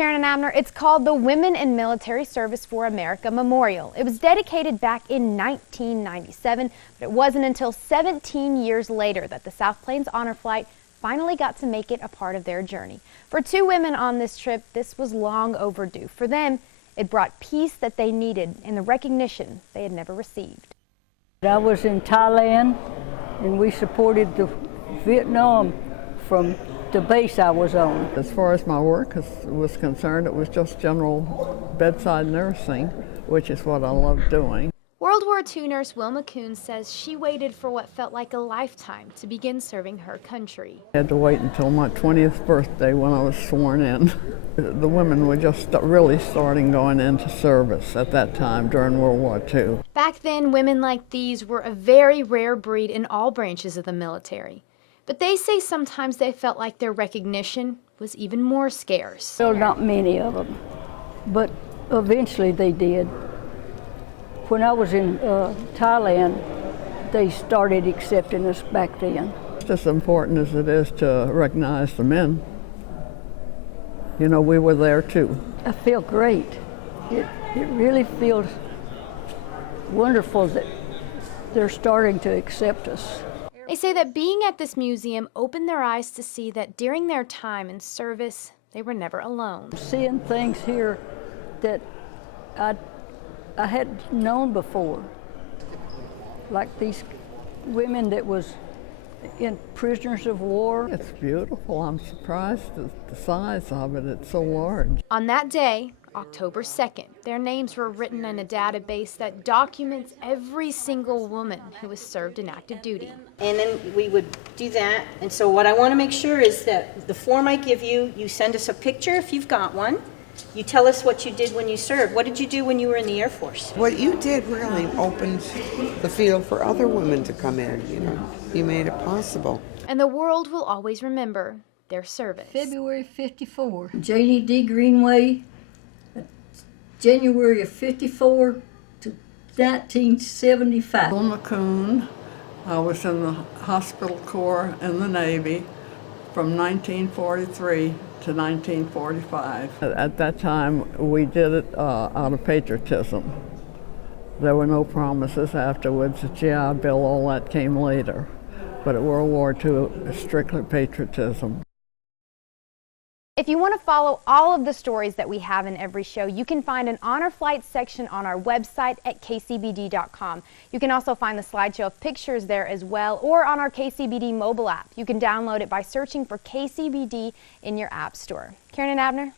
Karen and Abner, it's called the Women in Military Service for America Memorial. It was dedicated back in 1997, but it wasn't until 17 years later that the South Plains Honor Flight finally got to make it a part of their journey. For two women on this trip, this was long overdue. For them, it brought peace that they needed and the recognition they had never received. I was in Thailand, and we supported the Vietnam from the base I was on. As far as my work was concerned, it was just general bedside nursing, which is what I love doing. World War II nurse Wilma Kuhn says she waited for what felt like a lifetime to begin serving her country. I had to wait until my 20th birthday when I was sworn in. The women were just really starting going into service at that time during World War II. Back then, women like these were a very rare breed in all branches of the military. But they say sometimes they felt like their recognition was even more scarce. Well, not many of them, but eventually they did. When I was in Thailand, they started accepting us back then. It's as important as it is to recognize the men. You know, we were there too. I feel great. It really feels wonderful that they're starting to accept us. They say that being at this museum opened their eyes to see that during their time in service, they were never alone. Seeing things here that I hadn't known before, like these women that was in prisoners of war. It's beautiful. I'm surprised at the size of it. It's so large. On that day, October 2nd, their names were written in a database that documents every single woman who has served in active duty. And then we would do that. And so what I want to make sure is that the form I give you, you send us a picture if you've got one. You tell us what you did when you served. What did you do when you were in the Air Force? What you did really opened the field for other women to come in, you know. You made it possible. And the world will always remember their service. February 54. Janie D. Greenway, January of 54 to 1975. Wilma Kuhn. I was in the Hospital Corps in the Navy from 1943 to 1945. At that time, we did it out of patriotism. There were no promises afterwards. The GI Bill, all that came later. But at World War II, it was strictly patriotism. If you want to follow all of the stories that we have in every show, you can find an Honor Flight section on our website at kcbd.com. You can also find the slideshow of pictures there as well, or on our KCBD mobile app. You can download it by searching for KCBD in your app store. Karen and Abner?